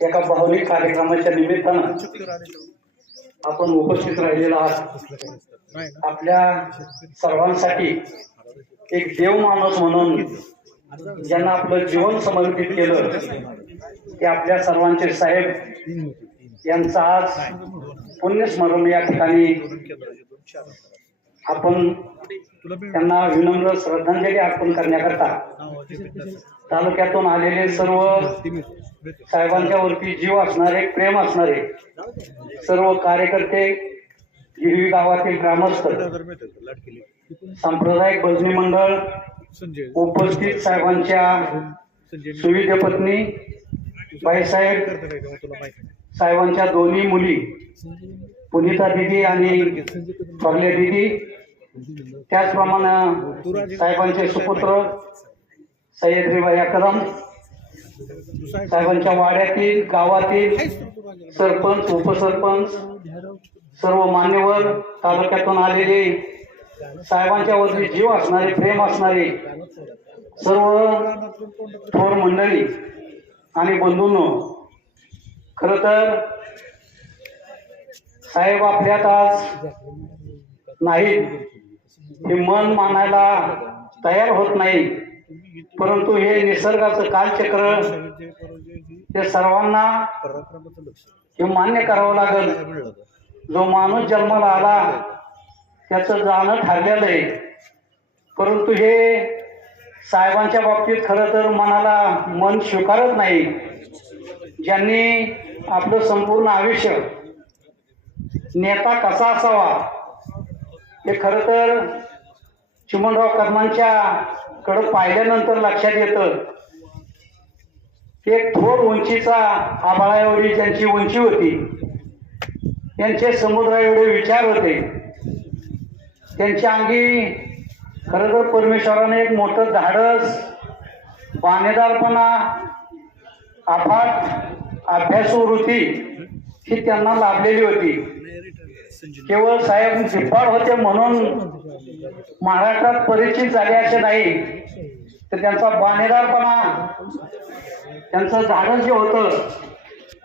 एका भावनिक कार्यक्रमाच्या निमित्तानं आपण उपस्थित राहिलेला आहात। आपल्या सर्वांसाठी एक देव माणूस म्हणून ज्यांना आपलं जीवन समर्पित केलं ते आपल्या सर्वांचे साहेब यांचा आज पुण्यस्मरण या ठिकाणी आपण त्यांना विनम्र श्रद्धांजली अर्पण करण्याकरता तालुक्यातून आलेले सर्व साहेबांच्या वरती जीव असणारे, प्रेम असणारे सर्व कार्यकर्ते, गिरवी गावातील ग्रामस्थ, सांप्रदायिक भजनी मंडळ, उपस्थित साहेबांच्या सुविद्य पत्नी बाईसाहेब, साहेबांच्या दोन्ही मुली पुनिता दिदी आणि फरले दिदी, त्याचप्रमाणे साहेबांचे सुपुत्र सह्याद्रीबाई अकरम, साहेबांच्या वाड्यातील गावातील सरपंच, उपसरपंच, सर्व मान्यवर, तालुक्यातून आलेले साहेबांच्या वरती जीव असणारे, प्रेम असणारे सर्व थोर मंडळी आणि बंधूंनो, खर तर साहेब आपल्यात आज नाहीत हे मन मानायला तयार होत नाही, परंतु हे निसर्गाचं कालचक्र ते सर्वांना हे मान्य करावं लागेल। जो माणूस जन्माला आला त्याचं जाणं ठरलेलं आहे, परंतु हे साहेबांच्या बाबतीत खरं तर मनाला मन स्वीकारत नाही। ज्यांनी आपलं संपूर्ण आयुष्य नेता कसा असावा हे खरं तर चिमणराव कदमांच्या कडे पाहिल्यानंतर लक्षात येतं। एक थोर उंचीचा आभाळा एवढी त्यांची उंची होती, त्यांचे समुद्रा एवढे विचार होते, त्यांच्या अंगी खरं तर परमेश्वराने एक मोठं धाडस, बाणेदारपणा, अफाट अभ्यासू वृत्ती ही त्यांना लाभलेली होती। केवळ साहेब जिप्पाड होते म्हणून महाराष्ट्रात परिचित झाले असे नाही, तर त्यांचा बाणेदारपणा, त्यांचं धाडस जे होतं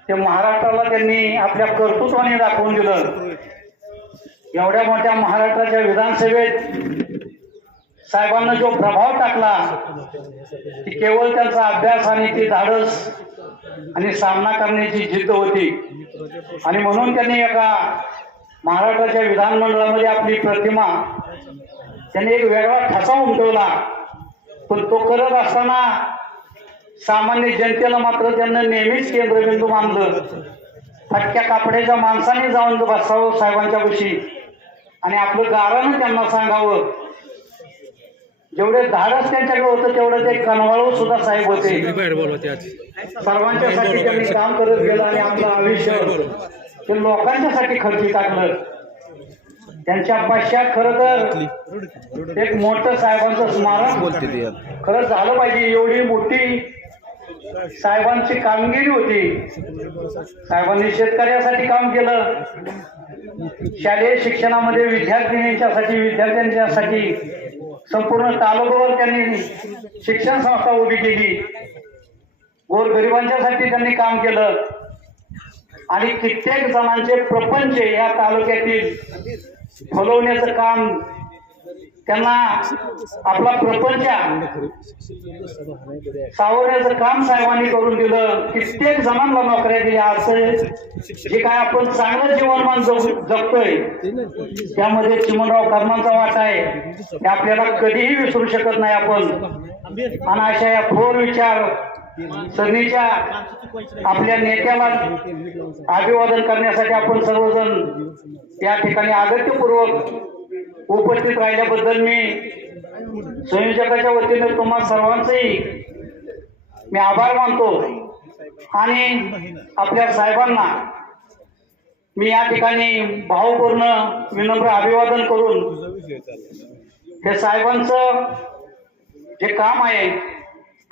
ते महाराष्ट्राला त्यांनी आपल्या कर्तृत्वाने दाखवून दिलं। एवढ्या मोठ्या महाराष्ट्राच्या विधानसभेत साहेबांना जो प्रभाव टाकला ती केवळ त्यांचा अभ्यास आणि ती धाडस आणि सामना करण्याची जिद्द होती, आणि म्हणून त्यांनी एका महाराष्ट्राच्या विधानमंडळामध्ये आपली प्रतिमा, त्यांनी एक वेगळा ठसा उमटवला। पण तो करत असताना सामान्य जनतेला मात्र त्यांना नेहमीच केंद्रबिंदू मानलं। फटक्या कापड्याच्या माणसाने जाऊन बसावं साहेबांच्या पाशी आणि आपलं गारानं त्यांना सांगावं। जेवढे धाडस त्यांच्याकडे होतं तेवढं ते कणवाळू सुद्धा साहेब होते। सर्वांच्यासाठी त्यांनी काम करत गेलं आणि आपलं आयुष्य ते लोकांच्यासाठी खर्ची टाकलं। त्यांच्या पश्चात खरं तर एक मोठं साहेबांचं स्मारक खरंच झालं पाहिजे, एवढी मोठी साहेबांची कामगिरी होती। साहेबांनी शेतकऱ्यासाठी काम केलं, शालेय शिक्षणामध्ये विद्यार्थ्यांच्यासाठी संपूर्ण तालुक्यावर त्यांनी शिक्षण संस्था उभी केली, गोरगरिबांच्यासाठी त्यांनी काम केलं आणि कित्येक जणांचे प्रपंच या तालुक्यातील फुलवण्याचं काम, त्यांना आपला प्रपंच सावरण्याचं काम साहेबांनी करून दिलं। कित्येक जणांना नोकऱ्या दिल्या। असं जे काय आपण चांगलं जीवनमान जगतोय त्यामध्ये चिमणराव कदमांचा वाटा आहे, ते आपल्याला कधीही विसरू शकत नाही आपण। आणि अशा या थोर विचार सरणीच्या आपल्या नेत्याला अभिवादन करण्यासाठी आपण सर्वजण या ठिकाणी अगत्यपूर्वक उपस्थित राहिल्याबद्दल मी संयोजकाच्या वतीने तुम्हा सर्वांचेही मी आभार मानतो आणि आपल्या साहेबांना मी या ठिकाणी भावपूर्ण विनम्र अभिवादन करून हे साहेबांचं जे काम आहे,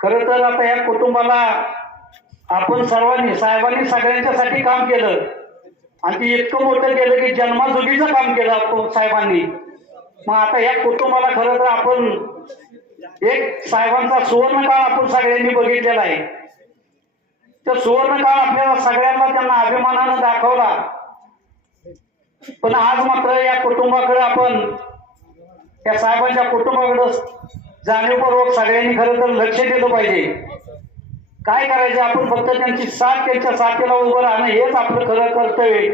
खरं तर आता या कुटुंबाला आपण सर्वांनी, साहेबांनी सगळ्यांच्यासाठी काम केलं आणि ती इतकं मोठं केलं की जन्माजोगीचं काम केलं आपण साहेबांनी। मग आता या कुटुंबाला खरं तर आपण एक साहेबांचा सुवर्ण काळ आपण सगळ्यांनी बघितलेला आहे। तर सुवर्ण काळ आपल्याला सगळ्यांना त्यांना अभिमानानं दाखवला. पण आज मात्र या कुटुंबाकडे आपण त्या साहेबांच्या कुटुंबाकडे जाणीवपूर्वक सगळ्यांनी खरं तर लक्ष दिलं पाहिजे. काय करायचं आपण फक्त त्यांची साथ त्यांच्या साथीला उभं राहणं हेच आपलं खरं कर्तव्य.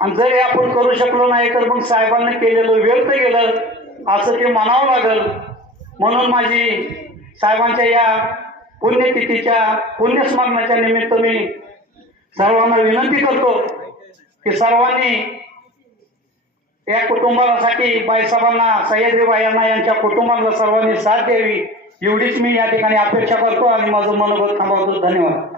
आणि जर हे आपण करू शकलो नाही तर मग साहेबांना केलेलं व्यर्थ गेलं असं ते म्हणावं लागल. म्हणून माझी साहेबांच्या या पुण्यतिथीच्या पुण्यस्मरणाच्या निमित्त मी सर्वांना विनंती करतो की सर्वांनी या कुटुंबासाठी बाईसाहेबांना सह्याद्री यांना यांच्या कुटुंबाला सर्वांनी साथ द्यावी एवढीच मी या ठिकाणी अपेक्षा करतो आणि माझं मनोगत थांबवतो. धन्यवाद.